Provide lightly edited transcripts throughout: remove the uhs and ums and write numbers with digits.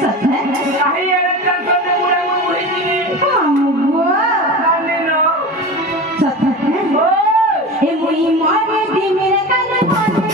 सत्य काही टेंशन दे मुळे मग मुळी मामू नाही ना सत्य ओय ए मुई मारे दी मेरे कान मारे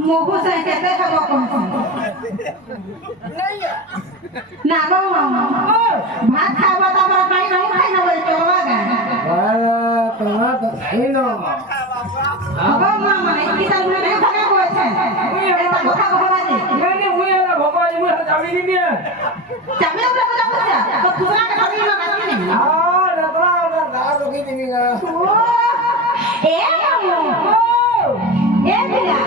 मोगो से कहते हैं वो कौन नहीं है ना नो भात खावा तो हमारा कहीं नहीं खाई ना बोले चलवा गए तुम्हारा तो नहीं ना अब मामा इतनी साल में नहीं खाया हुआ है ऐसा भोका भोका दे नहीं हुई है ना भोका ये मुझे जामी नहीं है जामी उसे कुछ पूछा तो पूरा के खाली ना खाती नहीं हाँ रतरा ना दाल रोटी नहीं है ए मामू ए बिया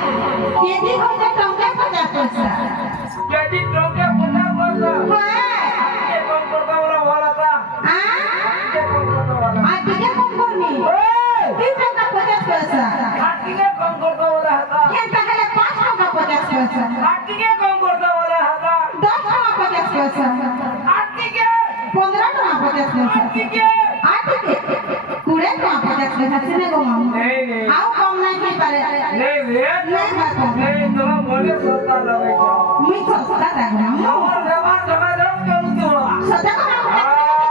ये दी होते टंके 50 पैसा jadi trongnya punya bos हां ये कौन करता वाला था हां ये कौन करता वाला आज क्या कौन करनी तीन टंका 50 पैसा हाथीके कौन करता वाला था ये पहले 5 टंका 50 पैसा हाथीके कौन करता वाला था 10 टंका 50 पैसा हाथीके 15 टंका 50 पैसा हाथीके आटे पूरे टंका 50 पैसा से गो मामू नहीं आओ कम नहीं पारे नहीं रे नहीं बात नहीं तुम्हारा बोले सस्ता लगे मी सस्ता दागा और जमा जमा जमा करूँ तो सस्ता का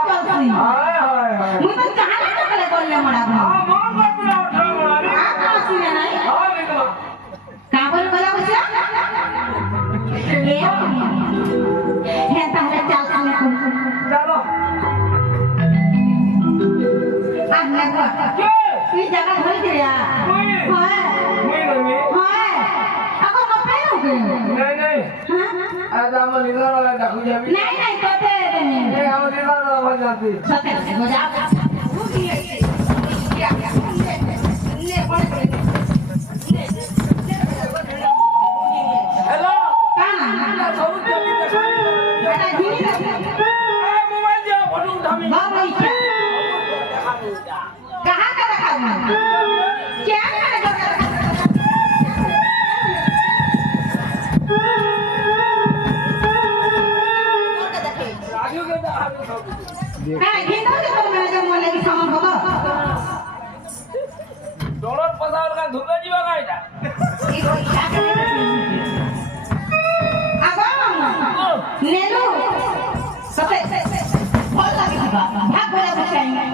चलती हाय हाय हाय मी तो कहां ना करे बोलले मड़ा भाई हाँ मान बात ना उठा मरा रे आ कासी में नहीं हाँ निकला का बोल बोला बच्चा ए है पहले चल सामने को चलो आ लगवा क्यों ये जगह धोई दिया मुई नहीं हां ako no pero ke नहीं हां ada mau lihat orang dah punya ni नहीं तो दे eh mau lihat orang जाती सत्य से हो जा हेलो काना ना सब जल्दी देखो बेटा जीनी मोबाइल जो फोटो उठा मी बाबा क्या कहां का रखा हुआ क्या करेगा राजू के काय घेतो ते तो मला जो मोले की सामान होता डॉलर पसार का धुका जीवा का इटा आगा नेलो सते बोल लगी भाग बोला बचाएंगे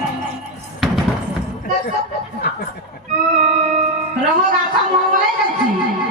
रहो गाता मोबाइल जाती